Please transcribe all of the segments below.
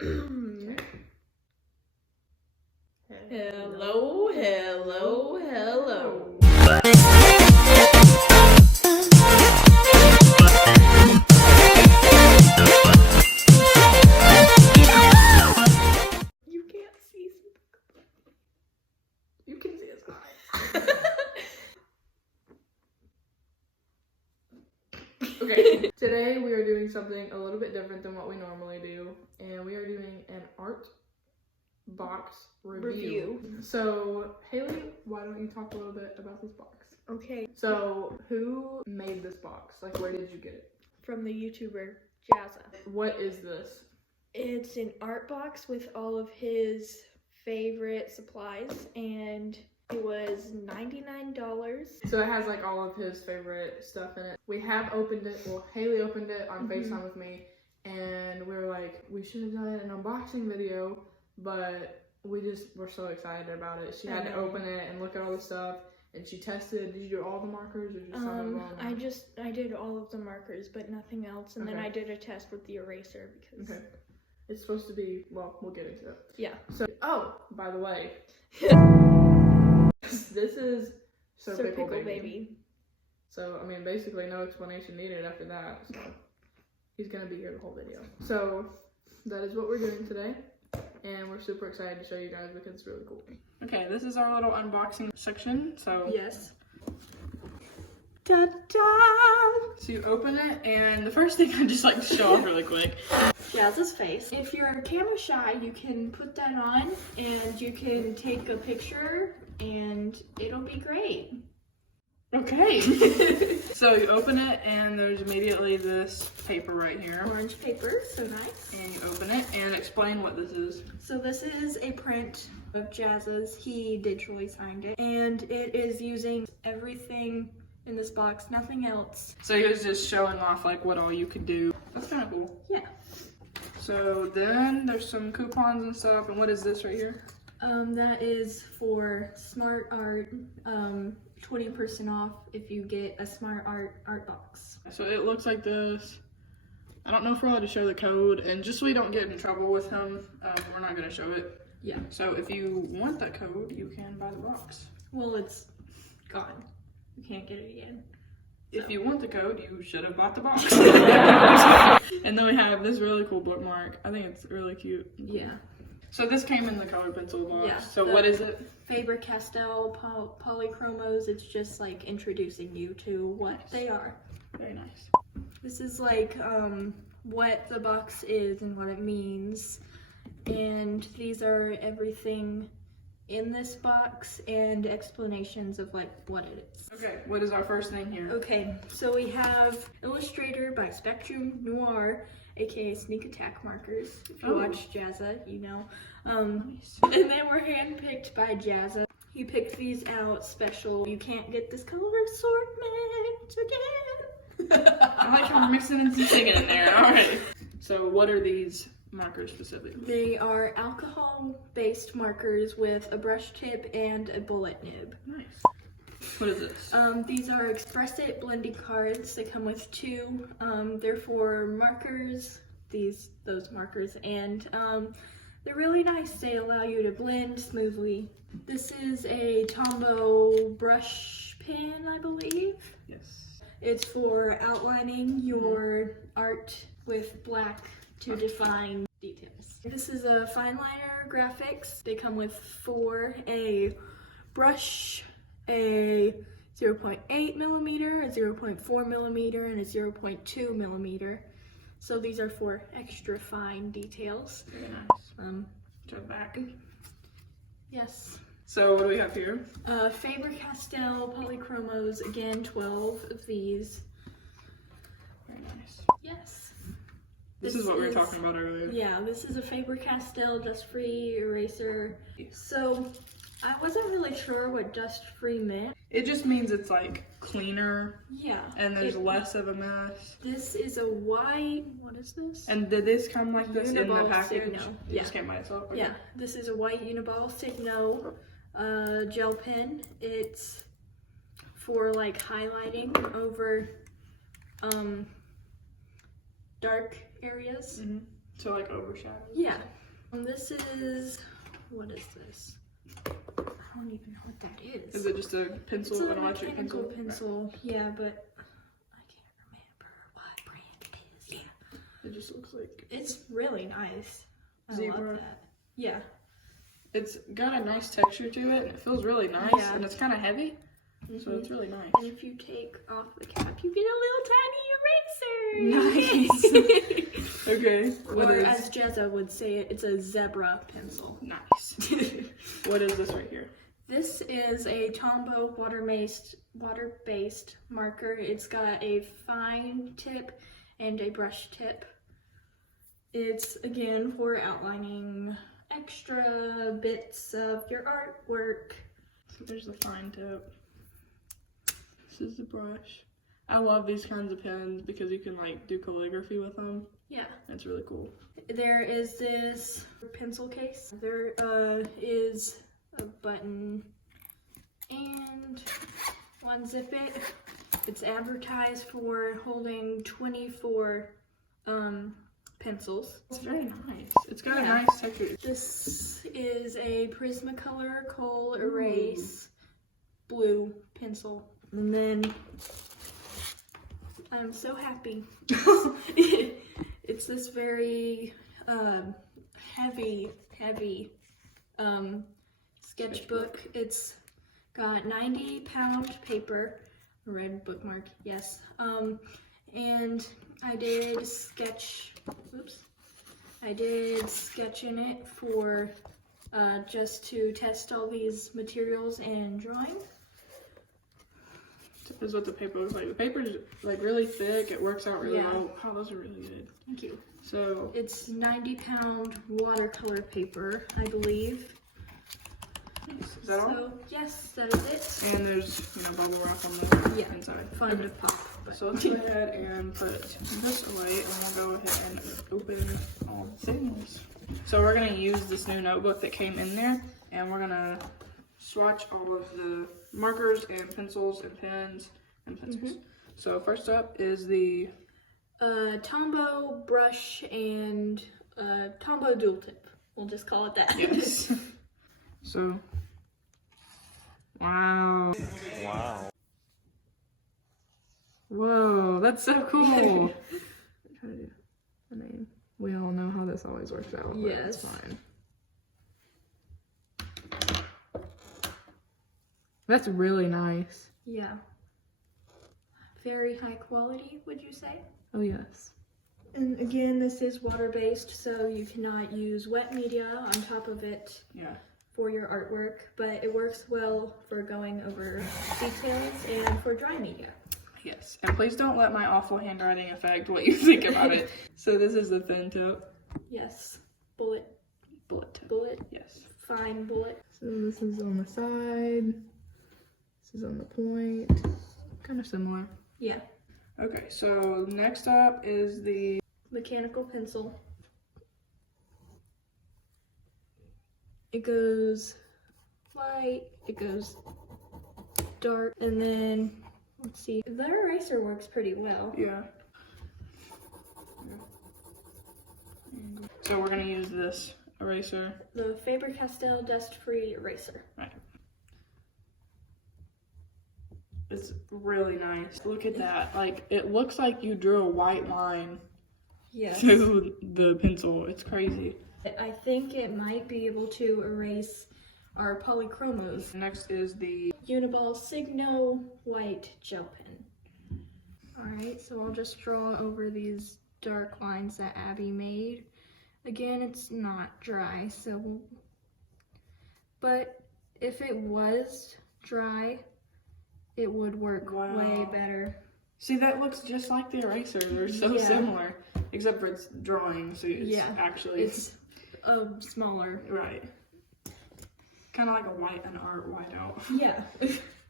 Hello, hello, hello. You can't see. You can see his eyes. Okay, today we are doing something a little bit different than what we normally do, and we are doing an Artbox review. So, Haley, why don't you talk a little bit about this box? Okay. So, who made this box? Like, where did you get it? From the YouTuber Jazza. What is this? It's an art box with all of his favorite supplies, and it was $99. So it has like all of his favorite stuff in it. We have opened it, well, Haley opened it on FaceTime with me, and we were like, we should have done an unboxing video, but we just were so excited about it. She had to open it and look at all the stuff, and she tested. Did you do all the markers or just some of them? I did all of the markers, but nothing else, and then I did a test with the eraser because. Okay. It's supposed to be, well, we'll get into it. Yeah. So, oh, by the way, this is Sir Pickle Baby. So, I mean, basically no explanation needed after that. So, he's going to be here the whole video. So, that is what we're doing today. And we're super excited to show you guys because it's really cool. Okay, this is our little unboxing section. So, yes. Ta-da! So you open it, and the first thing I just like to show off really quick. Jazza's face. If you're camera shy, you can put that on and you can take a picture and it'll be great. Okay. So you open it and there's immediately this paper right here. Orange paper, so nice. And you open it and explain what this is. So this is a print of Jazza's. He digitally signed it. And it is using everything in this box, nothing else. So he was just showing off like what all you could do. That's kind of cool. Yeah. So then there's some coupons and stuff. And what is this right here? That is for Smart Art, 20% off if you get a Smart Art box. So it looks like this. I don't know if we're allowed to show the code, and just so we don't get in trouble with him, we're not gonna show it. Yeah. So if you want that code, you can buy the box. Well, it's gone. You can't get it again. If you want the code, you should have bought the box. And then we have this really cool bookmark. I think it's really cute. Yeah. So this came in the colored pencil box. Yeah, so what is it? Faber-Castell polychromos. It's just like introducing you to what they are. Very nice. This is like what the box is and what it means. And these are everything in this box and explanations of like what it is. Okay, what is our first thing here? Okay, so we have Illustrator by Spectrum Noir, aka Sneak Attack markers. If you watch Jazza, you know. Nice. And then we're handpicked by Jazza. He picked these out special. You can't get this color assortment again. I like how we're mixing in some singing in there. All right. So what are these markers specifically? They are alcohol-based markers with a brush tip and a bullet nib. Nice. What is this? These are Express It blending cards. They come with two. They're for markers, those markers, and they're really nice. They allow you to blend smoothly. This is a Tombow brush pen, I believe. Yes. It's for outlining your art with black to define details. This is a fine liner graphics. They come with four: a brush, a 0.8 millimeter, a 0.4 millimeter, and a 0.2 millimeter. So these are for extra fine details. Very nice. To the back. Yes. So what do we have here? Faber-Castell polychromos, again 12 of these. Very nice. Yes. This is what we were talking about earlier. Yeah, this is a Faber-Castell dust-free eraser. So I wasn't really sure what dust-free meant. It just means it's like cleaner. Yeah. And there's less of a mess. This is a white, what is this? And did this come like this in the Uniball package? Signo. It just came by itself? Okay. Yeah, this is a white Uniball Signo gel pen. It's for like highlighting over dark areas. To like overshadow. Yeah. This is, what is this? I don't even know what that is. Is it just a pencil, it's an electric pencil? pencil. Yeah, but I can't remember what brand it is. Yeah. It just looks like it's really nice. I zebra. love that. Yeah. It's got a nice texture to it, and it feels really nice, Yeah. and it's kind of heavy, so it's really nice. And if you take off the cap, you get a little tiny eraser. Nice. Okay. Or as Jazza would say it, it's a zebra pencil. Nice. What is this right here? This is a Tombow water-based marker. It's got a fine tip and a brush tip. It's, again, for outlining extra bits of your artwork. So there's the fine tip. This is the brush. I love these kinds of pens because you can like do calligraphy with them. Yeah. That's really cool. There is this pencil case. There is a button and unzip it. It's advertised for holding 24 pencils. It's very nice. It's got a nice texture. This is a Prismacolor Kohl Erase blue pencil. And then I'm so happy. It's this very heavy sketchbook. It's got 90-pound paper, red bookmark, yes. And I did sketch in it for just to test all these materials and drawing. This is what the paper looks like. The paper is like really thick. It works out really well. Wow, those are really good. Thank you. So it's 90-pound watercolor paper, I believe. Is that all? So yes, that is it. And there's bubble wrap on the inside. Fun to pop. But. So let's go ahead and put this away, and we'll go ahead and open all the things. So we're gonna use this new notebook that came in there, and we're gonna swatch all of the markers and pencils and pens and pencils. So first up is the Tombow brush and Tombow dual tip. We'll just call it that. Yes. So, wow. Whoa, that's so cool. I'm trying to do the name. We all know how this always works out. But yes. It's fine. That's really nice. Yeah. Very high quality, would you say? Oh, yes. And again, this is water-based, so you cannot use wet media on top of it for your artwork, but it works well for going over details and for dry media. Yes, and please don't let my awful handwriting affect what you think about it. So this is the thin tip. Yes. Bullet tip. Bullet? Yes. Fine bullet. So this is on the side. This is on the point. Kind of similar. Yeah. Okay, so next up is the mechanical pencil. It goes light, it goes dark, and then let's see. The eraser works pretty well. Yeah. So we're gonna use this eraser. The Faber-Castell dust-free eraser. Right. It's really nice. Look at that. Like, it looks like you drew a white line to the pencil. It's crazy. I think it might be able to erase our polychromos. Next is the Uniball Signo white gel pen. Alright, so I'll just draw over these dark lines that Abby made. Again, it's not dry, so but if it was dry, it would work way better. See, that looks just like the eraser. They're so similar, except for it's drawing, so it's actually it's smaller. Right. Kind of like an art whiteout. Yeah.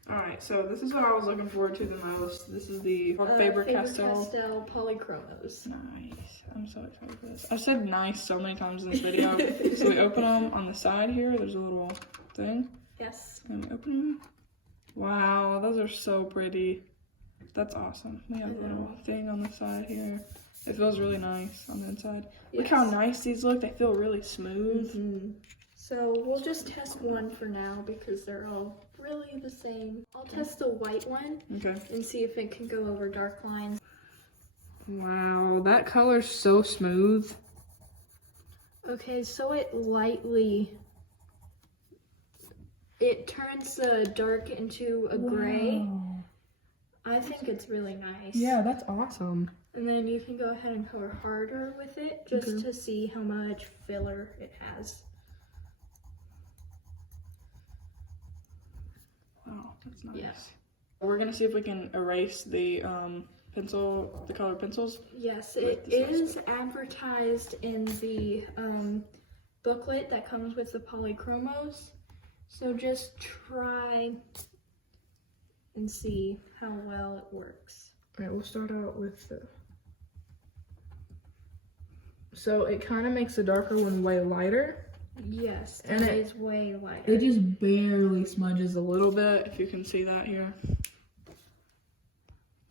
Alright, so this is what I was looking forward to the most. This is the Faber-Castell Polychromos. Nice. I'm so excited for this. I've said nice so many times in this video. So we open them on the side here. There's a little thing. Yes. And we open them. Wow, those are so pretty. That's awesome. We have a little thing on the side here. It feels really nice on the inside. Yes. Look how nice these look. They feel really smooth. So we'll just test one for now because they're all really the same. I'll test the white one and see if it can go over dark lines. Wow, that color's so smooth. Okay, so it turns the dark into a gray. I think it's really nice. Yeah, that's awesome. And then you can go ahead and color harder with it just to see how much filler it has. Wow, that's nice. Yeah. We're gonna see if we can erase the the colored pencils. Yes, it is advertised in the booklet that comes with the polychromos. So just try and see how well it works. All right, we'll start out with the... So it kind of makes the darker one way lighter. Yes, and it is way lighter. It just barely smudges a little bit, if you can see that here.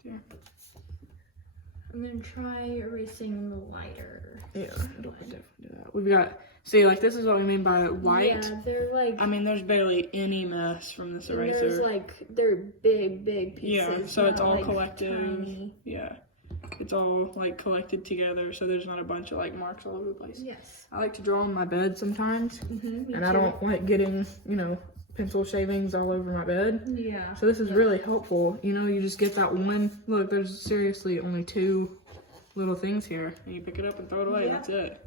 Here. And then try erasing the lighter. Yeah, it'll definitely do that. We've got, see, like this is what we mean by white. Yeah, they're like... I mean, there's barely any mess from this eraser. There's like, they're big pieces. Yeah, so it's all like collective. Tiny. Yeah. It's all like collected together, so there's not a bunch of like marks all over the place. Yes. I like to draw on my bed sometimes, me and I don't like getting, you know, pencil shavings all over my bed. Yeah. So this is really helpful. You know, you just get that one. Look, there's seriously only 2 little things here, and you pick it up and throw it away. Yeah. That's it.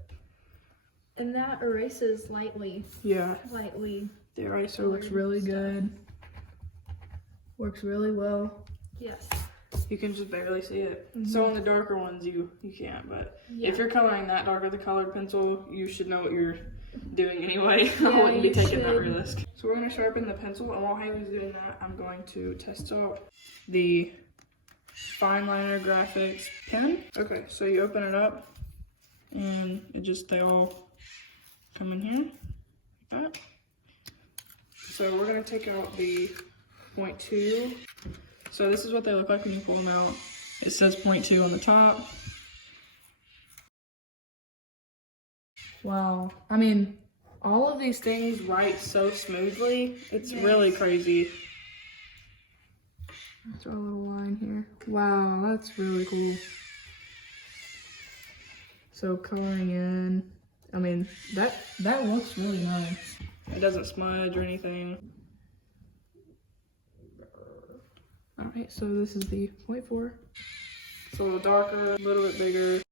And that erases lightly. Yeah. Lightly. The eraser looks really good. Works really well. Yes. You can just barely see it. So on the darker ones, you can't. But Yeah. if you're coloring that dark with a colored pencil, you should know what you're doing anyway. Yeah, I wouldn't be you taking that should. risk. So we're gonna sharpen the pencil, and while Hailey's doing that, I'm going to test out the fine liner graphics pen. Okay, so you open it up, and they all come in here like that. So we're gonna take out the 0.2. So this is what they look like when you pull them out. It says 0.2 on the top. Wow. I mean, all of these things write so smoothly. It's really crazy. Throw a little line here. Wow, that's really cool. So coloring in, I mean, that looks really nice. It doesn't smudge or anything. All right, so this is the 0.4. It's a little darker, a little bit bigger.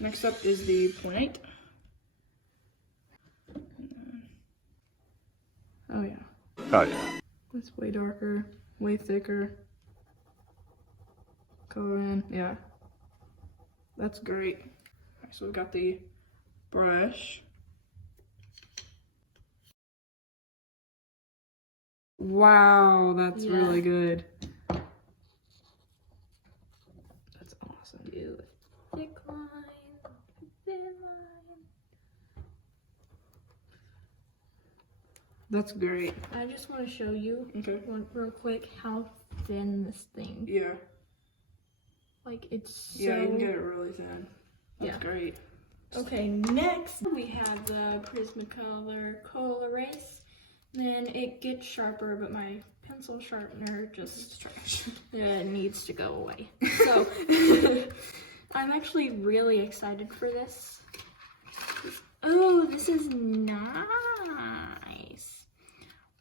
Next up is the 0.8. Oh yeah. Oh yeah. That's way darker, way thicker. Color in, yeah. That's great. Alright, so we've got the brush. Wow, that's really good. That's awesome. Do a thick line, thin line. That's great. I just want to show you real quick how thin this thing. Yeah. Like it's so... Yeah, you can get it really thin. That's great. Okay, next we have the Prismacolor Kohl Erase. Then it gets sharper, but my pencil sharpener just trash. Needs to go away. So I'm actually really excited for this. Oh, this is nice.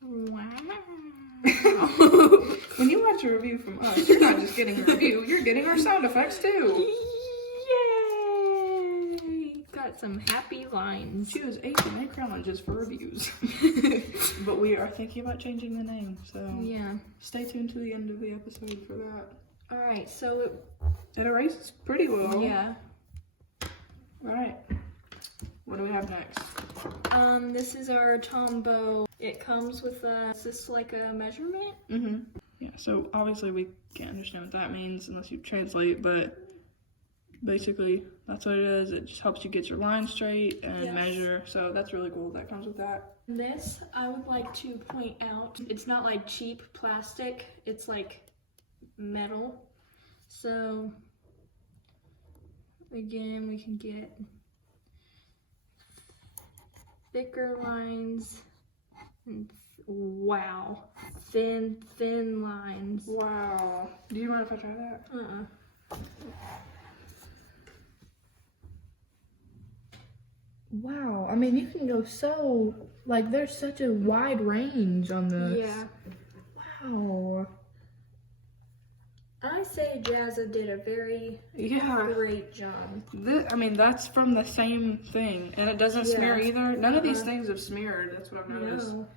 Wow. When you watch a review from us, you're not just getting a review, you're getting our sound effects too. Yay! Got some happy lines. Choose 8 to make challenges for reviews. But we are thinking about changing the name, so yeah. Stay tuned to the end of the episode for that. Alright, so it erases pretty well. Yeah. Alright. What do we have next? This is our Tombow. It comes with is this like a measurement? Yeah, so obviously we can't understand what that means unless you translate, but Basically, that's what it is. It just helps you get your line straight and Yes. measure. So that's really cool. That comes with that. This, I would like to point out, it's not like cheap plastic, it's like metal. So, again, we can get thicker lines, and wow, thin lines. Wow. Do you mind if I try that? Wow, I mean, you can go so, like, there's such a wide range on this. Yeah. Wow. I say Jazza did a very great job. I mean, that's from the same thing, and it doesn't smear either. None of these Uh-huh. things have smeared. That's what I've noticed. No.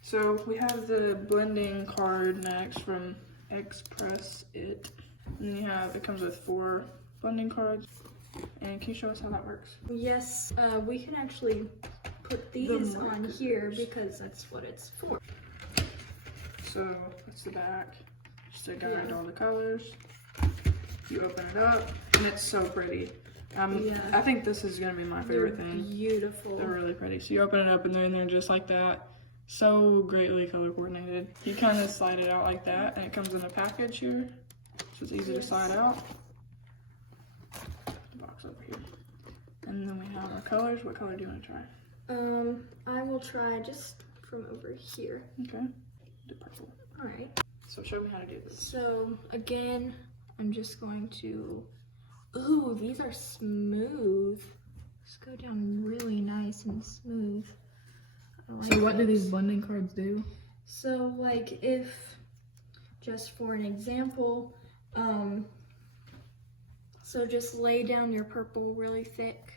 So we have the blending card next from Express It, and it comes with 4 blending cards. And can you show us how that works? Yes, we can actually put these on here because that's what it's for. So that's the back. Just to guide all the colors. You open it up, and it's so pretty. I think this is gonna be my favorite thing. Beautiful. They're really pretty. So you open it up, and they're in there just like that. So greatly color coordinated. You kind of slide it out like that, and it comes in a package here, so it's easy to slide out. The box over here, and then we have our colors. What color do you want to try? I will try just from over here. Okay, do purple. All right. So show me how to do this. So again, I'm just going to. Ooh, these are smooth. Just go down really nice and smooth. I like So what do those. these blending cards do? So like if, just for an example, so just lay down your purple really thick.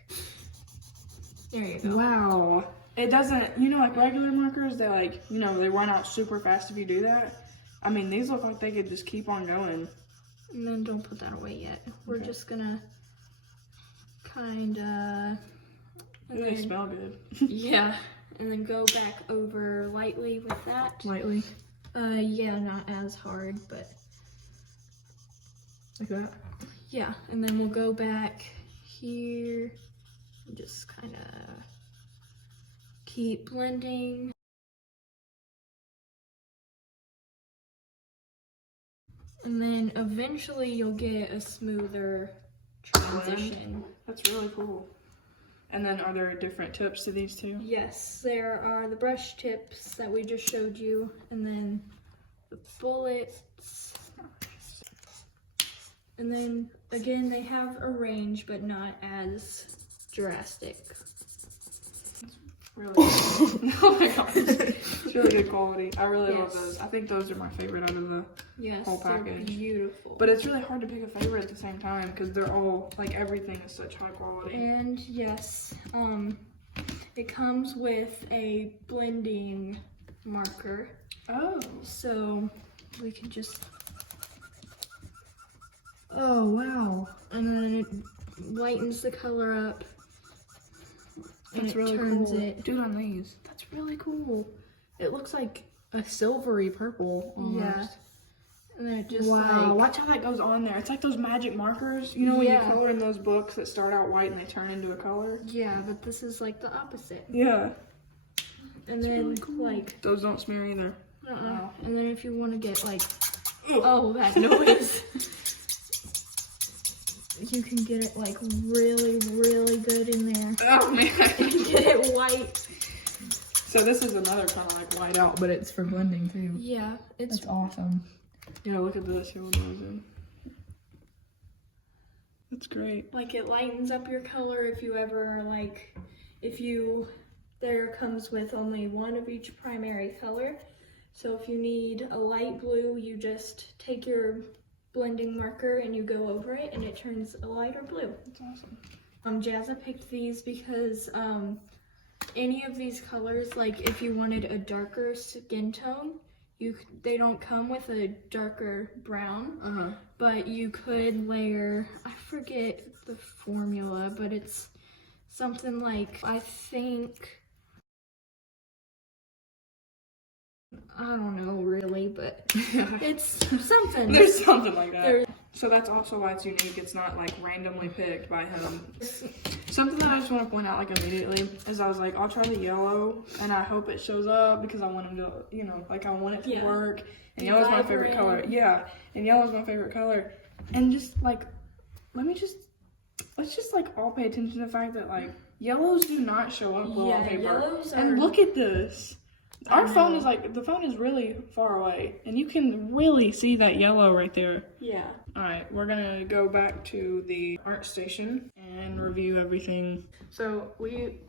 There you go. Wow. It doesn't, like regular markers, they they run out super fast if you do that. I mean, these look like they could just keep on going. And then don't put that away yet. We're just gonna kinda. They smell good. Yeah. And then go back over lightly with that. Lightly? Yeah, not as hard, but Like that? yeah. And then we'll go back here and just kind of keep blending. And then eventually you'll get a smoother transition. That's really cool. And then are there different tips to these two? Yes, there are the brush tips that we just showed you, and then the bullets. And then again, they have a range, but not as drastic. Really good. Oh my gosh. It's really good quality. I really love those. I think those are my favorite out of the whole package. They're beautiful. But it's really hard to pick a favorite at the same time because they're all, everything is such high quality. And yes, it comes with a blending marker. Oh. So we can just, Oh, wow. and then it lightens the color up. And That's it really turns cool. it. Dude, on these. That's really cool. It looks like a silvery purple almost. Yeah. And then it just Wow, watch how that goes on there. It's like those magic markers, when you Yeah. color in those books that start out white and they turn into a color. yeah, but this is like the opposite. Yeah. And It's then really cool. Those don't smear either. Wow. And then if you want to get oh, that noise. You can get it really, really good in there. Oh man. And get it white. So this is another kind of white out. But it's for blending too. Yeah, it's That's awesome. Yeah, look at this. Here, what goes in. That's great. it lightens up your color if you ever there comes with only one of each primary color. So if you need a light blue, you just take your blending marker and you go over it and it turns a lighter blue. That's awesome. Jazza picked these because any of these colors, if you wanted a darker skin tone, they don't come with a darker brown, but you could layer, I forget the formula, but it's something I think, I don't know really, but it's something. There's something like that. So that's also why it's unique. It's not like randomly picked by him. Something that I just want to point out like immediately is I was like, I'll try the yellow and I hope it shows up because I want him to, you know, like I want it to work. And yellow's my favorite color. Yeah, and yellow's my favorite color. And just like, let's just like all pay attention to the fact that like yellows do not show up well on paper. And look at this. Our phone is like, the phone is really far away and you can really see that yellow right there. Yeah. All right, we're gonna go back to the art station and review everything. So we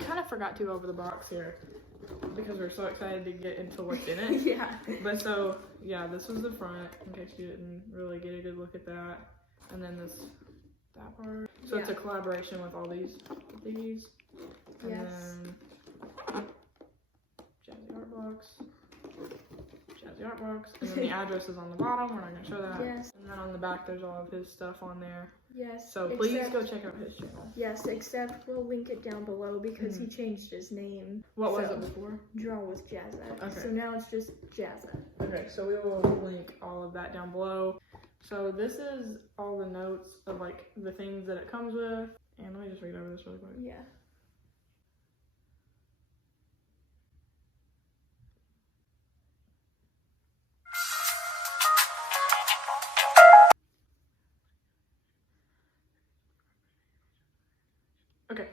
kind of forgot to over the box here because we're so excited to get into what's in it. Yeah. But so, yeah, this was the front in case you didn't really get a good look at that. And then that part. So it's a collaboration with all these. And then Jazzy Artbox. And then the address is on the bottom. We're not going to show that. Yes. And then on the back, there's all of his stuff on there. Yes. So please go check out his channel. Yes, except we'll link it down below because he changed his name. What was it before? Draw with Jazza. Okay. So now it's just Jazza. Okay, so we will link all of that down below. So this is all the notes of like the things that it comes with. And let me just read over this really quick. Yeah. Okay,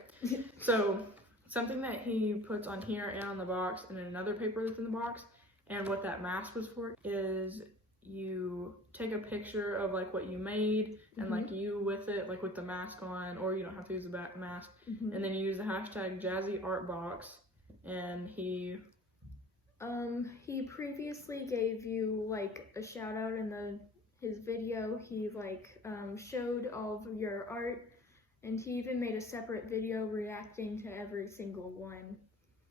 so something that he puts on here and on the box and in another paper that's in the box, and what that mask was for is you take a picture of like what you made and like you with it, like with the mask on, or you don't have to use the back mask, and then you use the hashtag Jazzy Artbox, and he previously gave you like a shout out in his video. He like showed all of your art. And he even made a separate video reacting to every single one.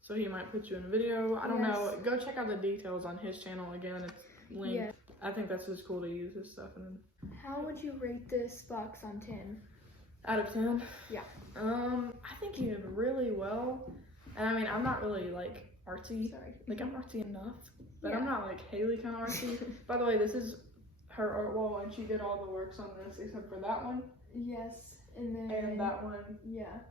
So he might put you in a video. I don't know. Go check out the details on his channel again. It's linked. Yeah. I think that's just cool to use his stuff. And how would you rate this box on 10? Out of 10? Yeah. I think he did really well. And I mean, I'm not really like artsy. Sorry. Like I'm artsy enough, but I'm not like Hailey kind of artsy. By the way, this is her art wall, and she did all the works on this except for that one. Yes. And then that one. Yeah.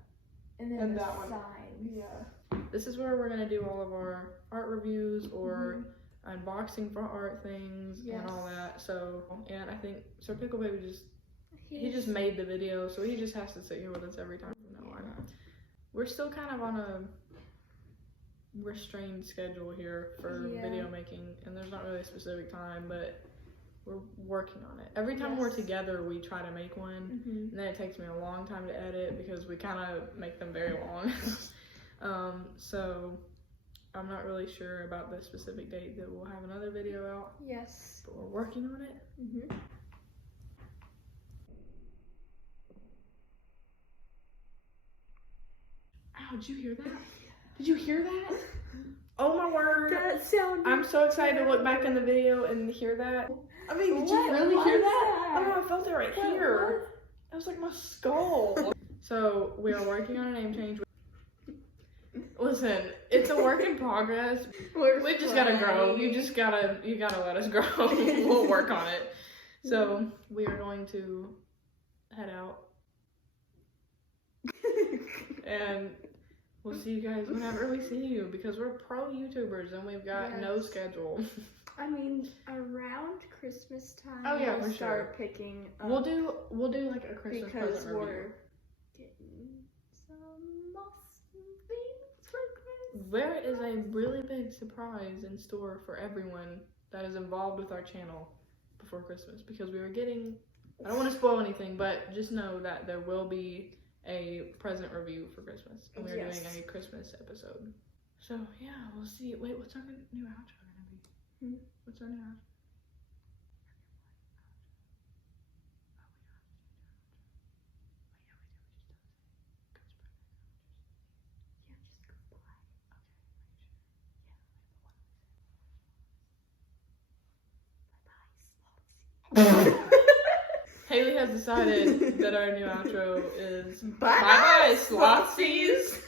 And then the that sign. One. Yeah. This is where we're gonna do all of our art reviews or unboxing for art things and all that. So, and I think Sir Pickle Baby he just made the video, so he just has to sit here with us every time from now on. We're still kind of on a restrained schedule here for video making, and there's not really a specific time, but we're working on it. Every time we're together, we try to make one, and then it takes me a long time to edit because we kind of make them very long. So I'm not really sure about the specific date that we'll have another video out. Yes. But we're working on it. Ow, did you hear that? Did you hear that? Oh my word. That sounded I'm so excited to look back in the video and hear that. I mean, did you really hear that? I don't know, I felt it right here. That was like my skull. So we are working on a name change. Listen, it's a work in progress. We just gotta grow. You gotta let us grow. We'll work on it. So we are going to head out. And we'll see you guys whenever we see you, because we're pro YouTubers and we've got no schedule. I mean, around Christmas time, we'll start picking up. We'll do like a Christmas present review. We're getting some awesome things for Christmas. There is a really big surprise in store for everyone that is involved with our channel before Christmas, because we were getting, I don't want to spoil anything, but just know that there will be a present review for Christmas, and we're doing a Christmas episode. So yeah, we'll see. Wait, what's our new outro gonna be? What's our new outro? Hailey has decided that our new outro is bye bye slotsies.